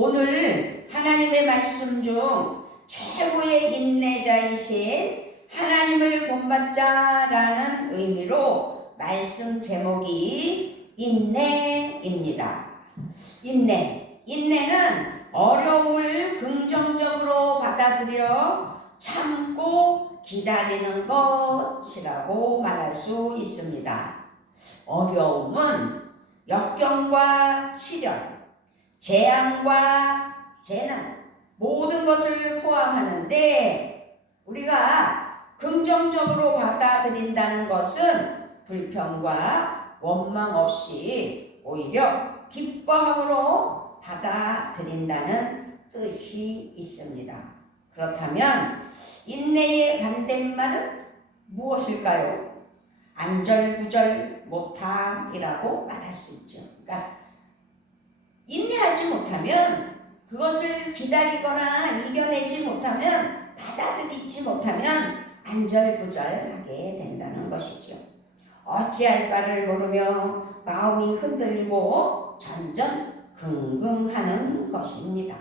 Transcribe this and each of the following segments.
오늘 하나님의 말씀 중 최고의 인내자이신 하나님을 본받자라는 의미로 말씀 제목이 인내입니다. 인내는 어려움을 긍정적으로 받아들여 참고 기다리는 것이라고 말할 수 있습니다. 어려움은 역경과 시련, 재앙과 재난, 모든 것을 포함하는데 우리가 긍정적으로 받아들인다는 것은 불평과 원망 없이 오히려 기뻐함으로 받아들인다는 뜻이 있습니다. 그렇다면 인내의 반대말은 무엇일까요? 안절부절 못함이라고 말할 수 있죠. 그러니까 인내하지 못하면, 그것을 기다리거나 이겨내지 못하면, 받아들이지 못하면 안절부절하게 된다는 것이죠. 어찌할 바를 모르며 마음이 흔들리고 전전긍긍하는 것입니다.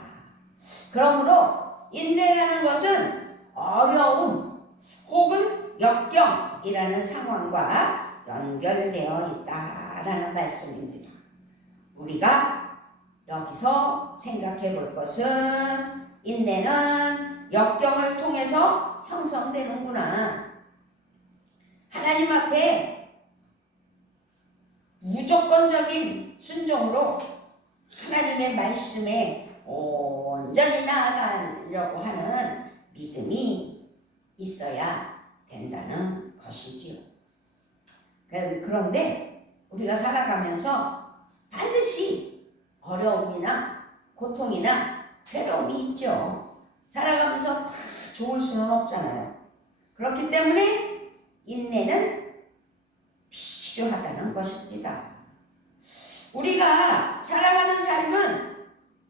그러므로 인내라는 것은 어려움 혹은 역경이라는 상황과 연결되어 있다라는 말씀입니다. 우리가 여기서 생각해 볼 것은 인내는 역경을 통해서 형성되는구나. 하나님 앞에 무조건적인 순종으로 하나님의 말씀에 온전히 나아가려고 하는 믿음이 있어야 된다는 것이지요. 그런데 우리가 살아가면서 반드시 어려움이나 고통이나 괴로움이 있죠. 살아가면서 다 좋을 수는 없잖아요. 그렇기 때문에 인내는 필요하다는 것입니다. 우리가 살아가는 삶은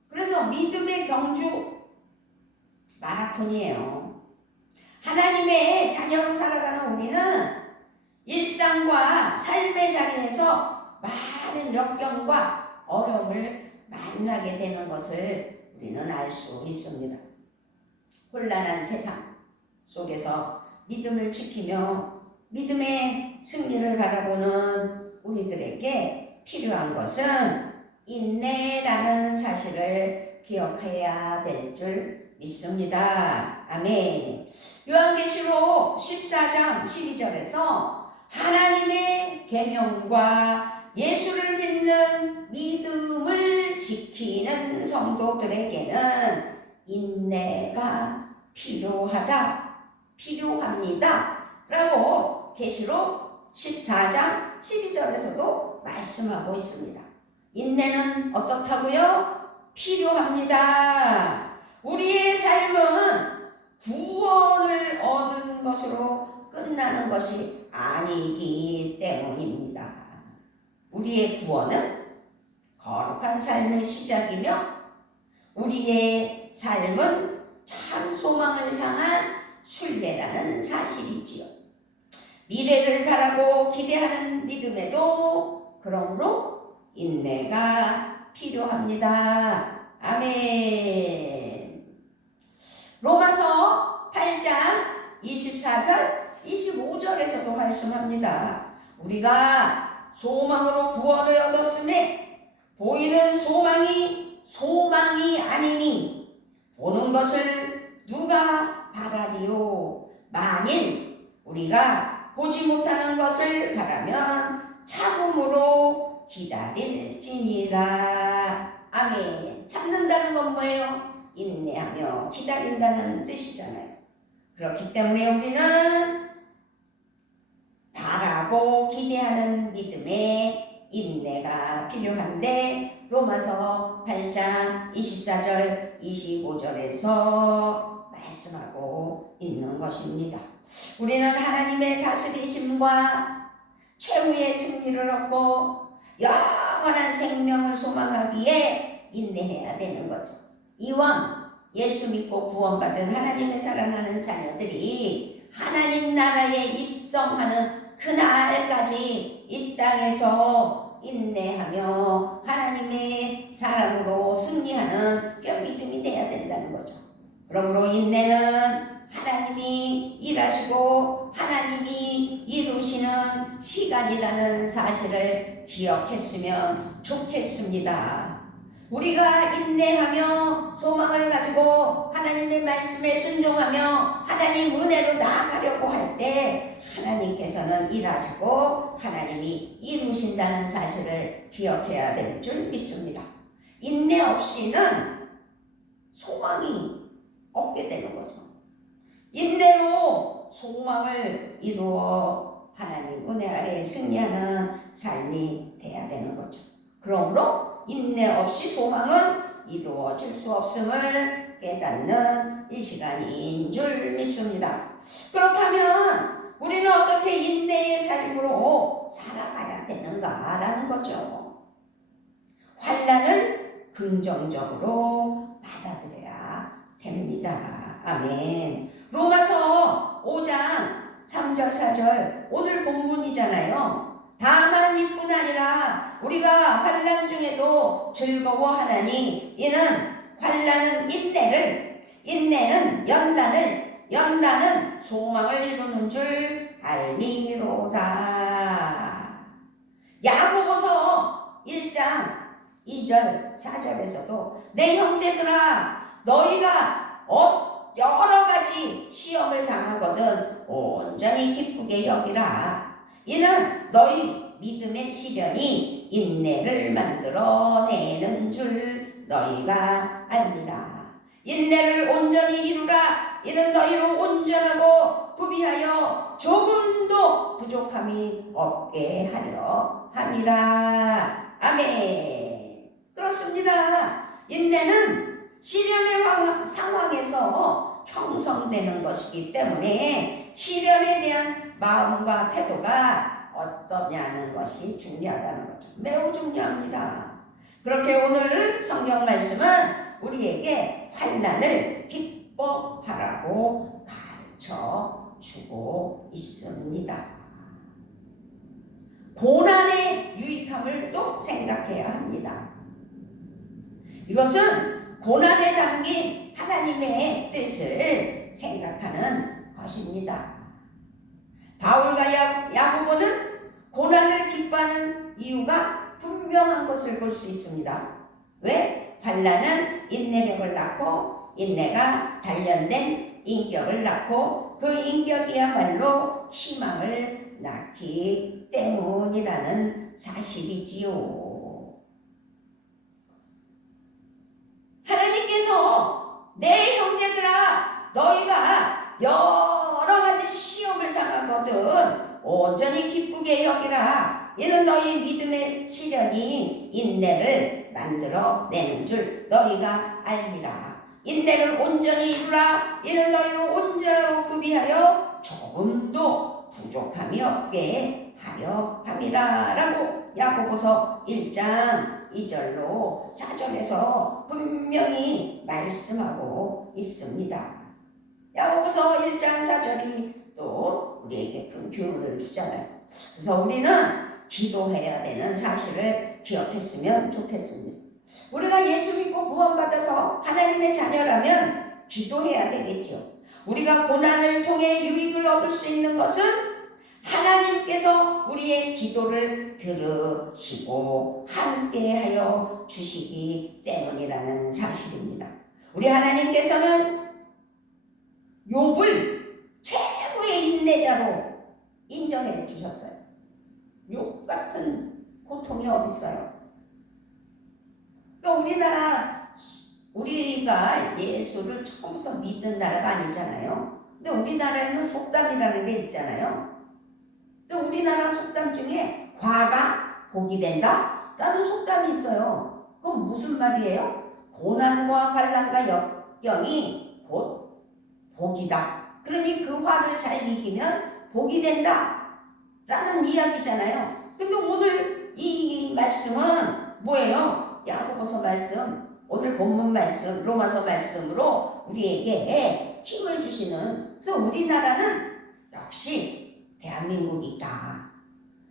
그래서 믿음의 경주 마라톤이에요. 하나님의 자녀로 살아가는 우리는 일상과 삶의 자리에서 많은 역경과 어려움을 만나게 되는 것을 우리는 알 수 있습니다. 혼란한 세상 속에서 믿음을 지키며 믿음의 승리를 바라보는 우리들에게 필요한 것은 인내라는 사실을 기억해야 될 줄 믿습니다. 아멘. 요한계시록 14장 12절에서 하나님의 계명과 예수를 믿는 믿음을 지키는 성도들에게는 인내가 필요합니다 라고 계시록 14장 12절에서도 말씀하고 있습니다. 인내는 어떻다고요? 필요합니다. 우리의 삶은 구원을 얻은 것으로 끝나는 것이 아니기 때문입니다. 우리의 구원은 거룩한 삶의 시작이며 우리의 삶은 참 소망을 향한 순례라는 사실이지요. 미래를 바라고 기대하는 믿음에도 그러므로 인내가 필요합니다. 아멘. 로마서 8장 24절 25절에서도 말씀합니다. 우리가 소망으로 구원을 얻었음에 보이는 소망이 아니니 보는 것을 누가 바라리요. 만일 우리가 보지 못하는 것을 바라면 참음으로 기다릴지니라. 아멘. 참는다는 건 뭐예요? 인내하며 기다린다는 뜻이잖아요. 그렇기 때문에 우리는 바라고 기대하는 믿음에 인내가 필요한데 로마서 8장 24절 25절에서 말씀하고 있는 것입니다. 우리는 하나님의 다스리심과 최후의 승리를 얻고 영원한 생명을 소망하기에 인내해야 되는 거죠. 이왕 예수 믿고 구원받은 하나님의 사랑하는 자녀들이 하나님 나라에 입성하는 그날까지 이 땅에서 인내하며 하나님의 사랑으로 승리하는 그 믿음이 돼야 된다는 거죠. 그러므로 인내는 하나님이 일하시고 하나님이 이루시는 시간이라는 사실을 기억했으면 좋겠습니다. 우리가 인내하며 소망을 가지고 하나님의 말씀에 순종하며 하나님 은혜로 나아가려고 할 때 하나님께서는 일하시고 하나님이 이루신다는 사실을 기억해야 될 줄 믿습니다. 인내 없이는 소망이 없게 되는 거죠. 인내로 소망을 이루어 하나님 은혜 아래 승리하는 삶이 돼야 되는 거죠. 그러므로 인내 없이 소망은 이루어질 수 없음을 깨닫는 이 시간인 줄 믿습니다. 그렇다면 우리는 어떻게 인내의 삶으로 살아가야 되는가라는 거죠. 환난을 긍정적으로 받아들여야 됩니다. 아멘. 로마서 5장 3절 4절 오늘 본문이잖아요. 다만 이뿐 아니라 우리가 환난 중에도 즐거워하나니 이는 환난은 인내를, 인내는 연단을, 연단은 소망을 이루는 줄 알미로다. 야고보서 1장 2절 4절에서도 내 형제들아 너희가 여러 가지 시험을 당하거든 온전히 기쁘게 여기라. 이는 너희 믿음의 시련이 인내를 만들어내는 줄 너희가 압니다. 인내를 온전히 이루라. 이는 너희로 온전하고 구비하여 조금도 부족함이 없게 하려 함이라. 아멘. 그렇습니다. 인내는 시련의 상황에서 형성되는 것이기 때문에 시련에 대한 마음과 태도가 어떠냐는 것이 중요하다는 거죠. 매우 중요합니다. 그렇게 오늘 성경 말씀은 우리에게 환난을 기뻐하라고 가르쳐 주고 있습니다. 고난의 유익함을 또 생각해야 합니다. 이것은 고난에 담긴 하나님의 뜻을 생각하는 것입니다. 바울과 야고보는 고난을 기뻐하는 이유가 분명한 것을 볼 수 있습니다. 왜? 환난은 인내력을 낳고 인내가 단련된 인격을 낳고 그 인격이야말로 희망을 낳기 때문이라는 사실이지요. 하나님께서 내 형제들아 너희가 여러 가지 시험을 당하거든 온전히 기쁘게 여기라. 이는 너희 믿음의 시련이 인내를 만들어내는 줄 너희가 알미라. 인내를 온전히 이루라. 이는 너희로 온전하고 구비하여 조금도 부족함이 없게 하려 함이라. 라고 야고보서 1장 2절로 4절에서 분명히 말씀하고 있습니다. 야고보서 1장 4절이 또 우리에게 큰 교훈을 주잖아요. 그래서 우리는 기도해야 되는 사실을 기억했으면 좋겠습니다. 우리가 예수 믿고 구원받아서 하나님의 자녀라면 기도해야 되겠죠. 우리가 고난을 통해 유익을 얻을 수 있는 것은 하나님께서 우리의 기도를 들으시고 함께하여 주시기 때문이라는 사실입니다. 우리 하나님께서는 욥을 최고의 인내자로 인정해 주셨어요. 욥 같은 고통이 어디 있어요? 우리가 예수를 처음부터 믿은 나라가 아니잖아요. 근데 우리나라에는 속담이라는 게 있잖아요. 또 우리나라 속담 중에 과가 복이 된다 라는 속담이 있어요. 그건 무슨 말이에요? 고난과 환난과 역경이 곧 복이다. 그러니 그 화를 잘 이기면 복이 된다 라는 이야기잖아요. 근데 오늘 이 말씀은 뭐예요? 야고보서 말씀, 오늘 본문 말씀, 로마서 말씀으로 우리에게 힘을 주시는. 그래서 우리나라는 역시 대한민국이다.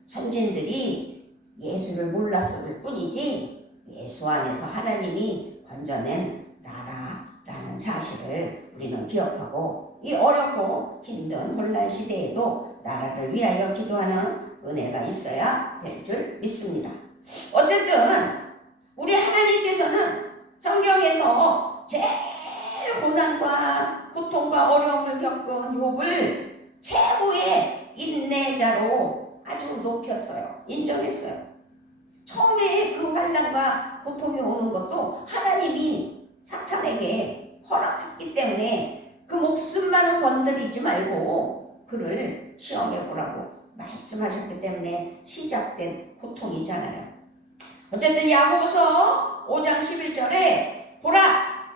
선진들이 예수를 몰랐을 뿐이지 예수 안에서 하나님이 건져낸 나라라는 사실을 우리는 기억하고 이 어렵고 힘든 혼란 시대에도 나라를 위하여 기도하는 은혜가 있어야 될 줄 믿습니다. 어쨌든 우리 하나님께서는 성경에서 제일 고난과 고통과 어려움을 겪은 욥을 최고의 인내자로 아주 높였어요. 인정했어요. 처음에 그 환난과 고통이 오는 것도 하나님이 사탄에게 허락했기 때문에 그 목숨만은 건드리지 말고 그를 시험해 보라고 말씀하셨기 때문에 시작된 고통이잖아요. 어쨌든 야고보서 5장 11절에 보라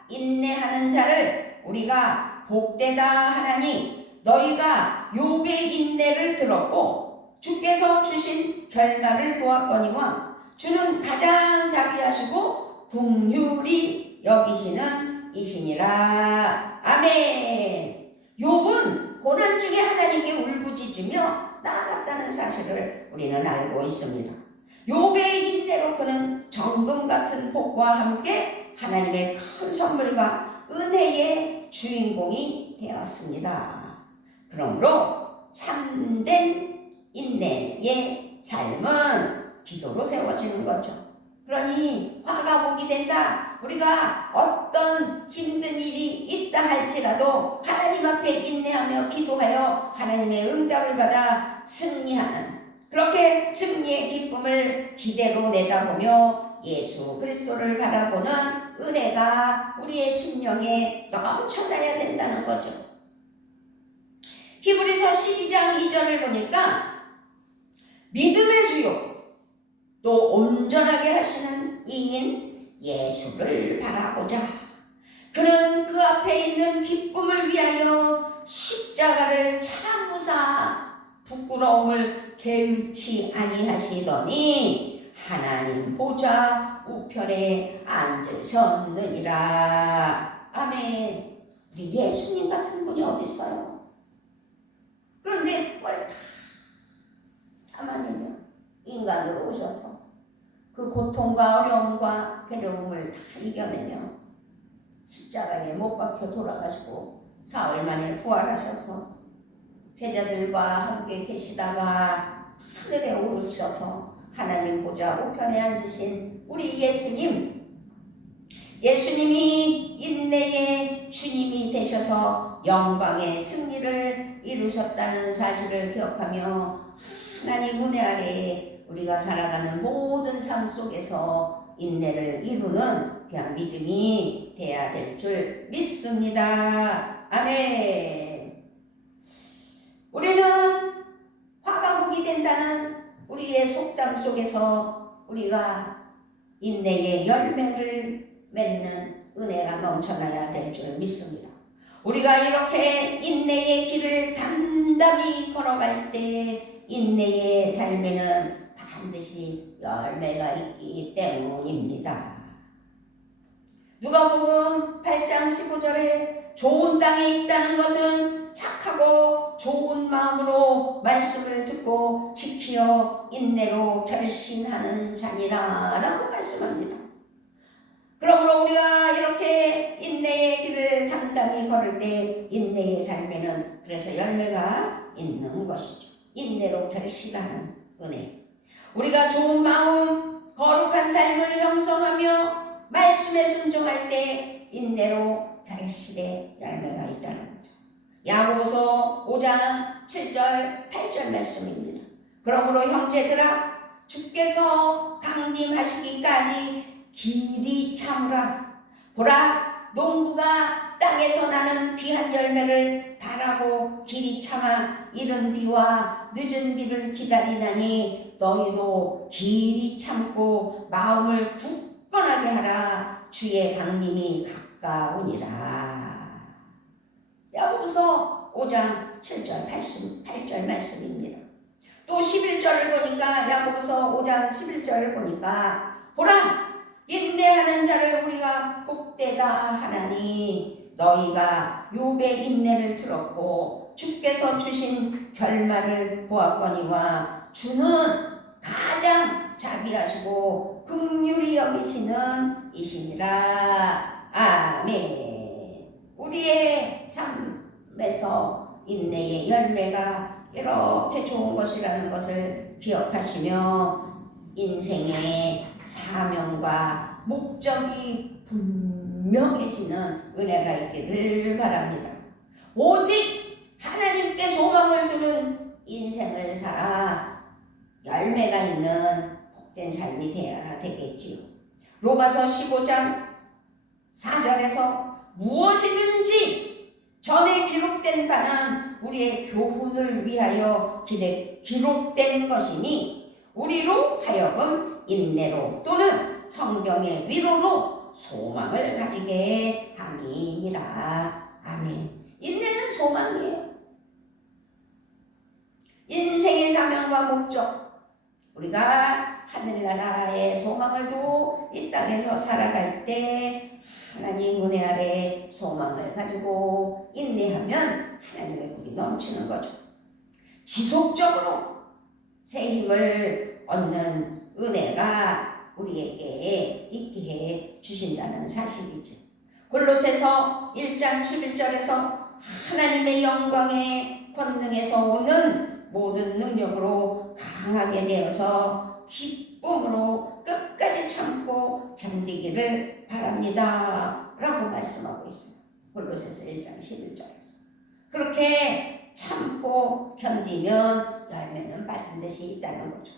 인내하는 자를 우리가 복되다 하나니 너희가 욥의 인내를 들었고 주께서 주신 결말을 보았거니와 주는 가장 자비하시고 긍휼히 여기시는 이시니라. 아멘. 욥은 고난 중에 하나님께 울부짖으며 나아갔다는 사실을 우리는 알고 있습니다. 욥의 인내로 그는 정금 같은 복과 함께 하나님의 큰 선물과 은혜의 주인공이 되었습니다. 그러므로 참된 인내의 삶은 기도로 세워지는 거죠. 그러니 화가 복이 된다. 우리가 어떤 힘든 일이 있다 할지라도 하나님 앞에 인내하며 기도하여 하나님의 응답을 받아 승리하는, 그렇게 승리의 기쁨을 기대로 내다보며 예수 그리스도를 바라보는 은혜가 우리의 심령에 넘쳐나야 된다는 거죠. 히브리서 12장 2절을 보니까 믿음의 주요 또 온전하게 하시는 이인 예수를 바라보자. 그는 그 앞에 있는 기쁨을 위하여 십자가를 참으사 부끄러움을 개의치 아니하시더니 하나님 보좌 우편에 앉으셨느니라. 아멘. 우리 예수님 같은 분이 어디 있어요? 그런데 그걸 다 참아내며 인간으로 오셔서 그 고통과 어려움과 괴로움을 다 이겨내며 십자가에 못 박혀 돌아가시고 사흘 만에 부활하셔서 제자들과 함께 계시다가 하늘에 오르셔서 하나님 보좌 우편에 앉으신 우리 예수님이 인내의 주님이 되셔서 영광의 승리를 이루셨다는 사실을 기억하며 하나님 은혜 아래에 우리가 살아가는 모든 삶 속에서 인내를 이루는 그냥 믿음이 돼야 될 줄 믿습니다. 아멘. 우리는 화가 복이 된다는 우리의 속담 속에서 우리가 인내의 열매를 맺는 은혜가 넘쳐나야 될 줄 믿습니다. 우리가 이렇게 인내의 길을 담담히 걸어갈 때 인내의 삶에는 반드시 열매가 있기 때문입니다. 누가복음 8장 15절에 좋은 땅에 있다는 것은 착하고 좋은 마음으로 말씀을 듣고 지키어 인내로 결신하는 자니라 라고 말씀합니다. 그러므로 우리가 이렇게 인내의 길을 담담히 걸을 때 인내의 삶에는 그래서 열매가 있는 것이죠. 인내로 결실하는 은혜. 우리가 좋은 마음, 거룩한 삶을 형성하며 말씀에 순종할 때 인내로 결실의 열매가 있다는 거죠. 야고보서 5장 7절 8절 말씀입니다. 그러므로 형제들아 주께서 강림하시기까지 길이 참으라. 보라 농부가 땅에서 나는 귀한 열매를 바라고 길이 참아 이른 비와 늦은 비를 기다리나니 너희도 길이 참고 마음을 굳건하게 하라. 주의 강림이 가까우니라. 야고보서 5장 7절 8절 말씀입니다. 또 11절을 보니까 야고보서 5장 11절을 보니까 보라 인내하는 자를 우리가 복되다 하나니 너희가 욥의 인내를 들었고 주께서 주신 결말을 보았거니와 주는 가장 자비하시고 긍휼히 여기시는 이시니라. 아멘. 우리의 삶에서 인내의 열매가 이렇게 좋은 것이라는 것을 기억하시며 인생의 사명과 목적이 분명해지는 은혜가 있기를 바랍니다. 오직 하나님께 소망을 두는 인생을 살아 열매가 있는 복된 삶이 되어야 되겠지요. 로마서 15장 4절에서 무엇이든지 전에 기록된 바는 우리의 교훈을 위하여 기록된 것이니 우리로 하여금 인내로 또는 성경의 위로로 소망을 가지게 함이니라. 아멘. 인내는 소망이에요. 인생의 사명과 목적, 우리가 하늘나라의 소망을 두고 이 땅에서 살아갈 때 하나님 은혜 아래 소망을 가지고 인내하면 하나님의 복이 넘치는 거죠. 지속적으로 새 힘을 얻는 은혜가 우리에게 있게 해 주신다는 사실이죠. 골로새서 1장 11절에서 하나님의 영광의 권능에서 오는 모든 능력으로 강하게 되어서 기쁨으로 끝까지 참고 견디기를 바랍니다 라고 말씀하고 있습니다. 골로새서 1장 11절에서 그렇게 참고 견디면 열매는 반드시 있다는 거죠.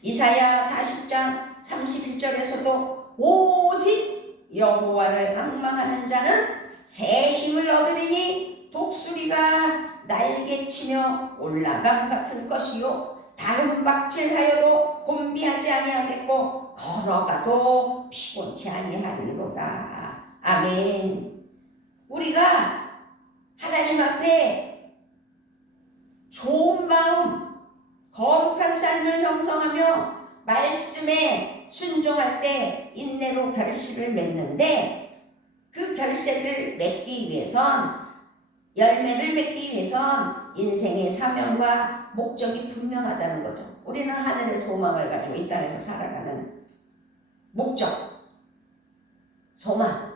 이사야 40장 31절에서도 오직 여호와를 앙망하는 자는 새 힘을 얻으리니 독수리가 날개치며 올라감 같을 것이요 다른 박질하여도 곤비하지 아니하겠고 걸어가도 피곤치 아니하리로다. 아멘. 우리가 하나님 앞에 좋은 마음, 거룩한 삶을 형성하며 말씀에 순종할 때 인내로 결실을 맺는데 그 결실을 맺기 위해선 열매를 맺기 위해선 인생의 사명과 목적이 분명하다는 거죠. 우리는 하늘의 소망을 가지고 이 땅에서 살아가는 목적, 소망.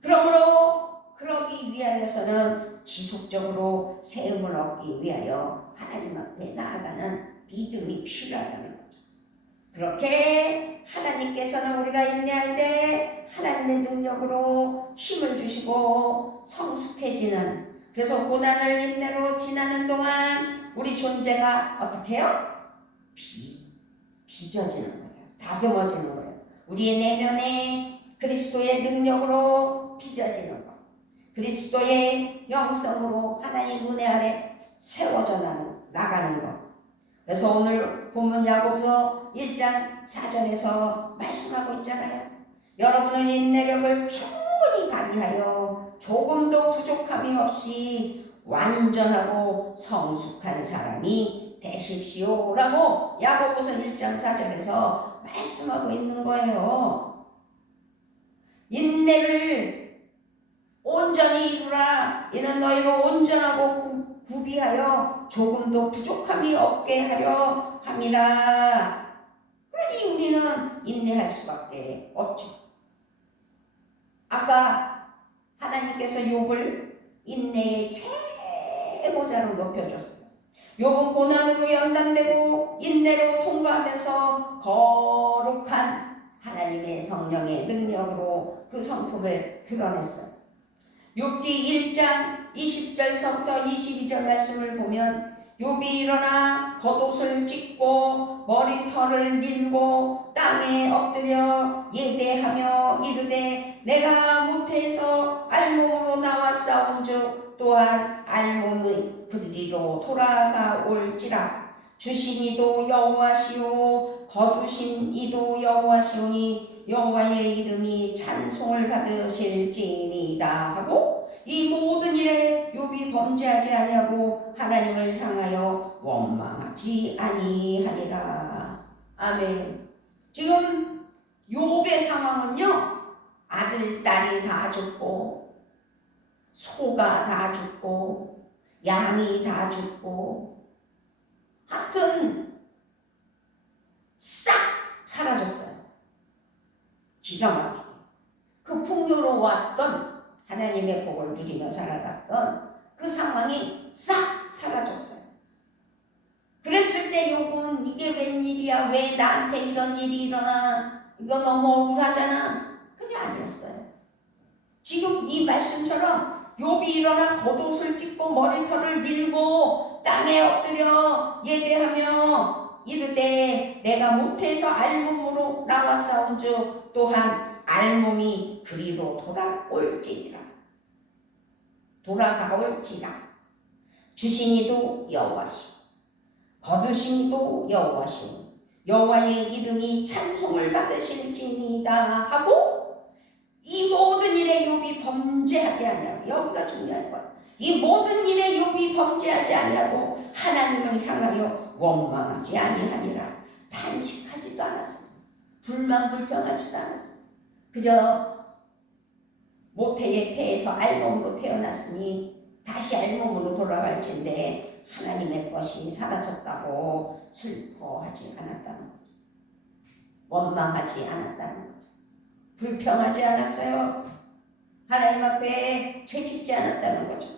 그러므로 그러기 위하여서는 지속적으로 새 힘을 얻기 위하여 하나님 앞에 나아가는 믿음이 필요하다는 거죠. 그렇게 하나님께서는 우리가 인내할 때 하나님의 능력으로 힘을 주시고 성숙해지는, 그래서 고난을 인내로 지나는 동안 우리 존재가 어떻게 해요? 빚어지는 거예요. 다듬어지는 거예요. 우리의 내면에 그리스도의 능력으로 빚어지는 것, 그리스도의 영성으로 하나님 은혜 아래 세워져 나가는 것. 그래서 오늘 본문 야고보서 1장 4절에서 말씀하고 있잖아요. 여러분은 인내력을 충분히 발휘하여 조금도 부족함이 없이 완전하고 성숙한 사람이 되십시오 라고 야고보서 1장 4절에서 말씀하고 있는 거예요. 인내를 온전히 이루라. 이는 너희로 온전하고 구비하여 조금도 부족함이 없게 하려 함이라. 그러니 우리는 인내할 수밖에 없죠. 아까 하나님께서 욥을 인내의 최고자로 높여줬어요. 욥은 고난으로 연단되고 인내로 통과하면서 거룩한 하나님의 성령의 능력으로 그 성품을 드러냈어요. 욥기 1장 20절서부터 22절 말씀을 보면 욥이 일어나 겉옷을 찢고 머리털을 밀고 땅에 엎드려 예배하며 이르되 내가 모태에서 알몸으로 나와 싸운즉 또한 알몸의 그리로 돌아가올지라. 주신 이도 여호와시오 거두신 이도 여호와시오니 여호와의 이름이 찬송을 받으실지니이다 하고 이 모든 일에 욥이 범죄하지 아니하고 하나님을 향하여 원망하지 아니하니라. 아멘. 지금 욥의 상황은요, 아들 딸이 다 죽고 소가 다 죽고 양이 다 죽고 하여튼 기가 막히게 그 풍요로웠던 하나님의 복을 누리며 살아갔던 그 상황이 싹 사라졌어요. 그랬을 때 욥은 이게 웬일이야? 왜 나한테 이런 일이 일어나? 이거 너무 억울하잖아. 그게 아니었어요. 지금 이 말씀처럼 욥이 일어나 겉옷을 찢고 머리털을 밀고 땅에 엎드려 예배하며 이르되 내가 모태에서 알몸으로 나왔사온즉 또한 알몸이 그리로 돌아올지니라. 돌아가올지라. 주시니도 여호와시오 거두시니도 여호와시오 여호와의 이름이 찬송을 받으실지니이다 하고 이 모든 일에 욥이 범죄하지 아니하고, 여기가 중요한 거야. 이 모든 일에 욥이 범죄하지 아니하고 하나님을 향하여 원망하지 아니하니라. 탄식하지도 않았어요. 불만불평하지도 않았어요. 그저 모태의 태에서 알몸으로 태어났으니 다시 알몸으로 돌아갈 텐데 하나님의 것이 사라졌다고 슬퍼하지 않았다는 거죠. 원망하지 않았다는 거죠. 불평하지 않았어요. 하나님 앞에 죄짓지 않았다는 거죠.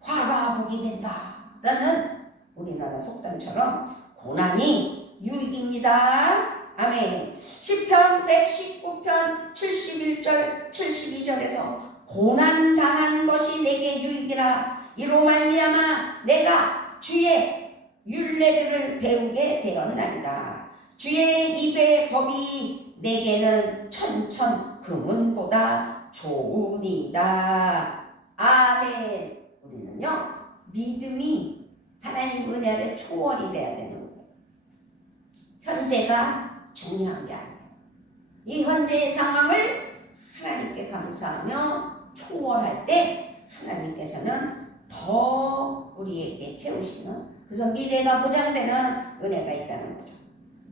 화가 복이 된다라는 우리나라 속담처럼 고난이 유익입니다. 아멘. 시편 119편 71절 72절에서 고난당한 것이 내게 유익이라. 이로 말미암아 내가 주의 율례들을 배우게 되었나이다. 주의 입의 법이 내게는 천천 금은보다 좋으니이다. 아멘. 우리는요, 믿음이 하나님 은혜 아래 초월이 돼야 되는 거예요. 현재가 중요한 게 아니에요. 이 현재의 상황을 하나님께 감사하며 초월할 때 하나님께서는 더 우리에게 채우시는, 그래서 미래가 보장되는 은혜가 있다는 거죠.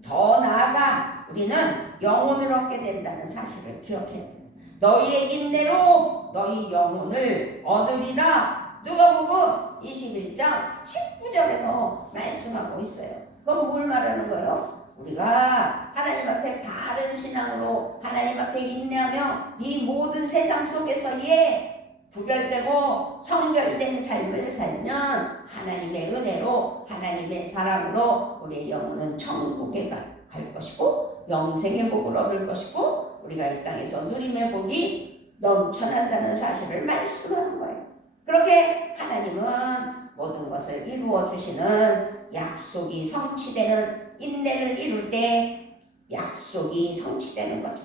더 나아가 우리는 영혼을 얻게 된다는 사실을 기억해야 돼요. 너희의 인내로 너희 영혼을 얻으리라. 누가복음 21장 19절에서 말씀하고 있어요. 그럼 뭘 말하는 거예요? 우리가 하나님 앞에 바른 신앙으로 하나님 앞에 인내하며 이 모든 세상 속에서의 구별되고 성별된 삶을 살면 하나님의 은혜로 하나님의 사랑으로 우리의 영혼은 천국에 갈 것이고 영생의 복을 얻을 것이고 우리가 이 땅에서 누림의 복이 넘쳐난다는 사실을 말씀하는 거예요. 그렇게 하나님은 모든 것을 이루어 주시는 약속이 성취되는, 인내를 이룰 때 약속이 성취되는 거죠.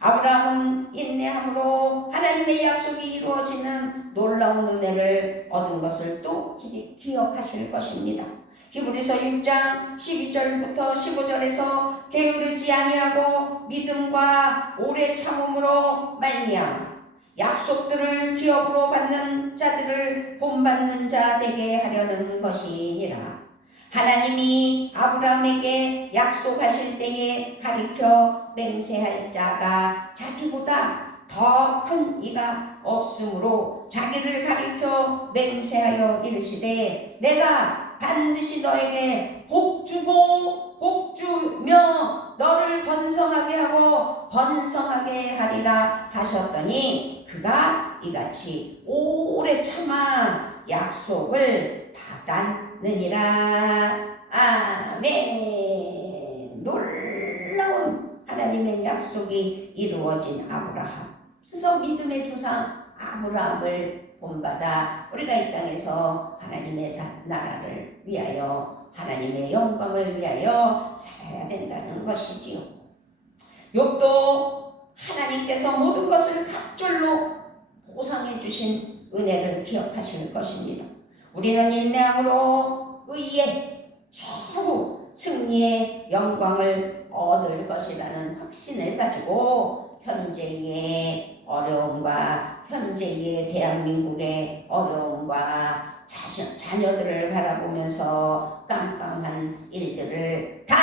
아브라함은 인내함으로 하나님의 약속이 이루어지는 놀라운 은혜를 얻은 것을 또 기억하실 것입니다. 히브리서 6장 12절부터 15절에서 게으르지 아니하고 믿음과 오래 참음으로 말미암아 약속들을 기업으로 받는 자들을 본받는 자 되게 하려는 것이니라. 하나님이 아브라함에게 약속하실 때에 가리켜 맹세할 자가 자기보다 더 큰 이가 없으므로 자기를 가리켜 맹세하여 이르시되 내가 반드시 너에게 복주고 복주며 너를 번성하게 하고 번성하게 하리라 하셨더니 그가 이같이 오래 참아 약속을 받았느니라. 아멘. 놀라운 하나님의 약속이 이루어진 아브라함. 그래서 믿음의 조상 아브라함을 본받아 우리가 이 땅에서 하나님의 나라를 위하여 하나님의 영광을 위하여 살아야 된다는 것이지요. 욥도 하나님께서 모든 것을 갑절로 보상해 주신 은혜를 기억하실 것입니다. 우리는 인내함으로 의의 최후 승리의 영광을 얻을 것이라는 확신을 가지고 현재의 어려움과 현재의 대한민국의 어려움과 자녀들을 바라보면서 깜깜한 일들을 다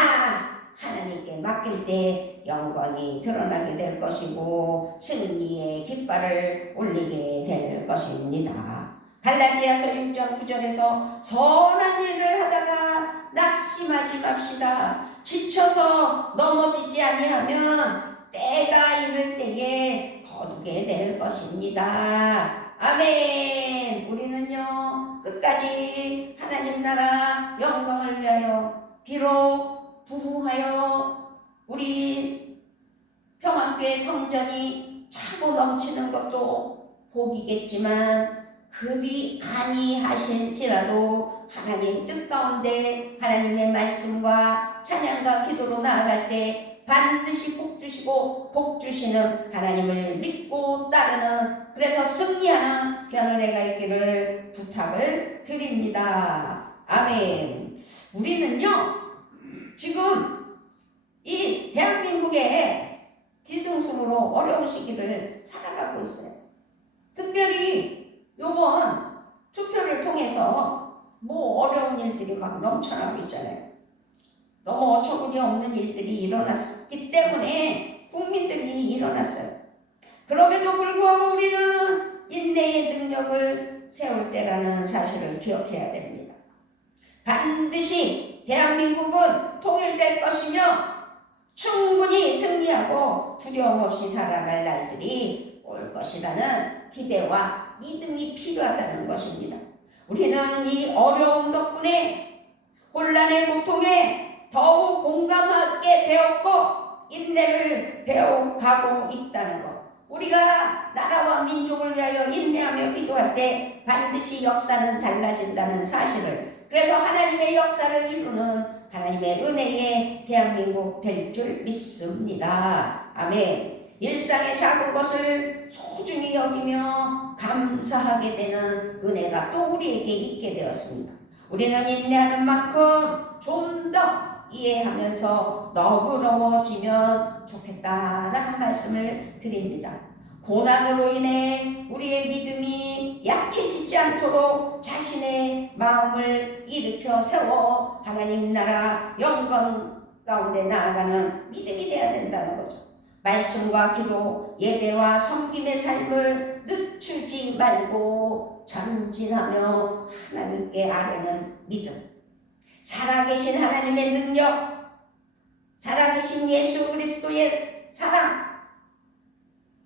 하나님께 맡길 때 영광이 드러나게 될 것이고 승리의 깃발을 올리게 될 것입니다. 갈라디아서 6장 9절에서 선한 일을 하다가 낙심하지 맙시다. 지쳐서 넘어지지 아니하면 때가 이를 때에 거두게 될 것입니다. 아멘. 우리는요 끝까지 하나님 나라 영광을 위하여 비록 부흥하여 우리 평안교회 성전이 차고 넘치는 것도 복이겠지만 그리 아니하실지라도 하나님 뜻 가운데 하나님의 말씀과 찬양과 기도로 나아갈 때 반드시 복 주시고 복 주시는 하나님을 믿고 따르는, 그래서 승리하는 변은혜가 있기를 부탁을 드립니다. 아멘. 우리는요 지금 이 대한민국의 뒤숭숭으로 어려운 시기를 살아가고 있어요. 특별히 요번 투표를 통해서 뭐 어려운 일들이 막 넘쳐나고 있잖아요. 너무 어처구니 없는 일들이 일어났기 때문에 국민들이 일어났어요. 그럼에도 불구하고 우리는 인내의 능력을 세울 때라는 사실을 기억해야 됩니다. 반드시 대한민국은 통일될 것이며 충분히 승리하고 두려움 없이 살아갈 날들이 올 것이라는 기대와 믿음이 필요하다는 것입니다. 우리는 이 어려움 덕분에 혼란의 고통에 더욱 공감하게 되었고 인내를 배워가고 있다는 것. 우리가 나라와 민족을 위하여 인내하며 기도할 때 반드시 역사는 달라진다는 사실을, 그래서 하나님의 역사를 이루는 하나님의 은혜의 대한민국 될 줄 믿습니다. 아멘. 일상의 작은 것을 소중히 여기며 감사하게 되는 은혜가 또 우리에게 있게 되었습니다. 우리는 인내하는 만큼 좀 더 이해하면서 너그러워지면 좋겠다라는 말씀을 드립니다. 고난으로 인해 우리의 믿음이 약해지지 않도록 자신의 마음을 일으켜 세워 하나님 나라 영광 가운데 나아가는 믿음이 되어야 된다는 거죠. 말씀과 기도, 예배와 섬김의 삶을 늦추지 말고 전진하며 하나님께 아뢰는 믿음. 살아계신 하나님의 능력, 살아계신 예수 그리스도의 사랑,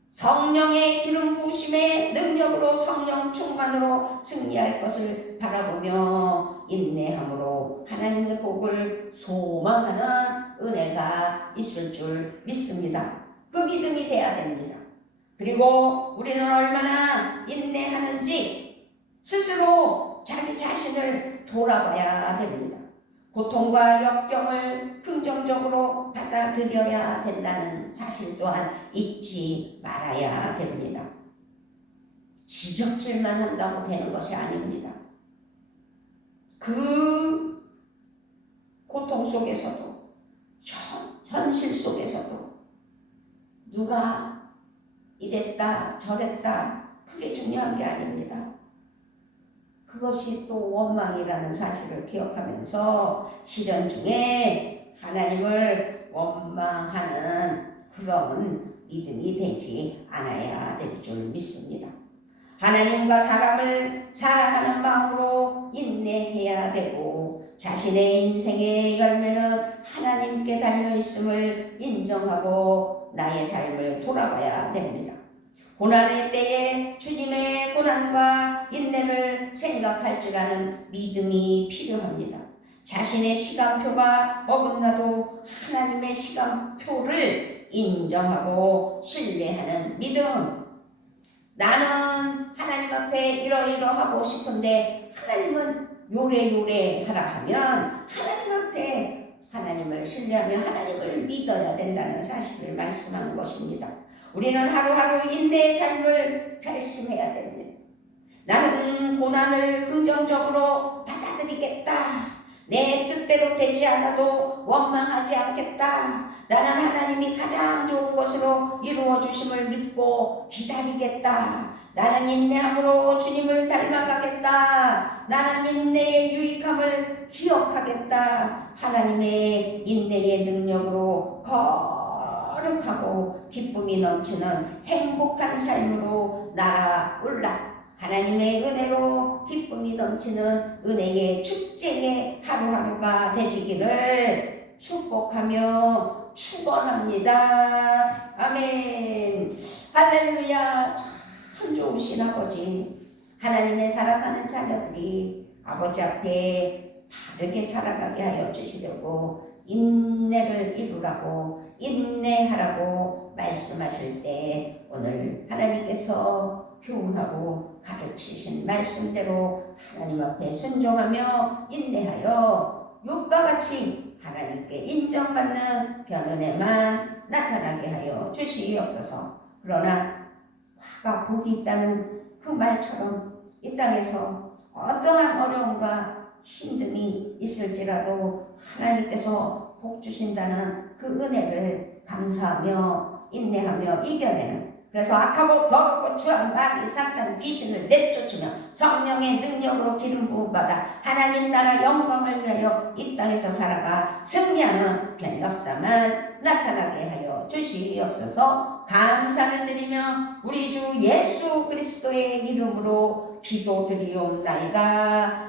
성령의 기름 부으심의 능력으로 성령 충만으로 승리할 것을 바라보며 인내함으로 하나님의 복을 소망하는 은혜가 있을 줄 믿습니다. 그 믿음이 돼야 됩니다. 그리고 우리는 얼마나 인내하는지 스스로 자기 자신을 돌아봐야 됩니다. 고통과 역경을 긍정적으로 받아들여야 된다는 사실 또한 잊지 말아야 됩니다. 지적질만 한다고 되는 것이 아닙니다. 그 고통 속에서도 현실 속에서도 누가 이랬다 저랬다 그게 중요한 게 아닙니다. 그것이 또 원망이라는 사실을 기억하면서 시련 중에 하나님을 원망하는 그런 믿음이 되지 않아야 될 줄 믿습니다. 하나님과 사람을 사랑하는 마음으로 인내해야 되고 자신의 인생의 열매는 하나님께 달려있음을 인정하고 나의 삶을 돌아봐야 됩니다. 고난의 때에 주님의 고난과 인내를 생각할 줄 아는 믿음이 필요합니다. 자신의 시간표가 어긋나도 하나님의 시간표를 인정하고 신뢰하는 믿음. 나는 하나님 앞에 이러이러하고 싶은데 하나님은 요래요래 하라 하면 하나님 앞에 하나님을 신뢰하며 하나님을 믿어야 된다는 사실을 말씀하는 것입니다. 우리는 하루하루 인내의 삶을 결심해야 됩니다. 나는 고난을 긍정적으로 받아들이겠다. 내 뜻대로 되지 않아도 원망하지 않겠다. 나는 하나님이 가장 좋은 것으로 이루어 주심을 믿고 기다리겠다. 나는 인내함으로 주님을 닮아가겠다. 나는 인내의 유익함을 기억하겠다. 하나님의 인내의 능력으로 거룩하고 기쁨이 넘치는 행복한 삶으로 날아올라 하나님의 은혜로 기쁨이 넘치는 은혜의 축제의 하루하루가 되시기를 축복하며 축원합니다. 아멘. 할렐루야. 참 좋으신 아버지. 하나님의 사랑하는 자녀들이 아버지 앞에 바르게 살아가게 하여 주시려고 인내를 이루라고 인내하라고 말씀하실 때 오늘 하나님께서 교훈하고 가르치신 말씀대로 하나님 앞에 순종하며 인내하여 욥과 같이 하나님께 인정받는 변은혜만 나타나게 하여 주시옵소서. 그러나 화가 복이 있다는 그 말처럼 이 땅에서 어떠한 어려움과 힘듦이 있을지라도 하나님께서 복 주신다는 그 은혜를 감사하며 인내하며 이겨내는, 그래서 악하고 더럽고 추한 마귀 사탄 귀신을 내쫓으며 성령의 능력으로 기름 부음 받아 하나님 나라 영광을 위하여 이 땅에서 살아가 승리하는 별 역사만 나타나게 하여 주시옵소서. 감사를 드리며 우리 주 예수 그리스도의 이름으로 기도드리옵나이다.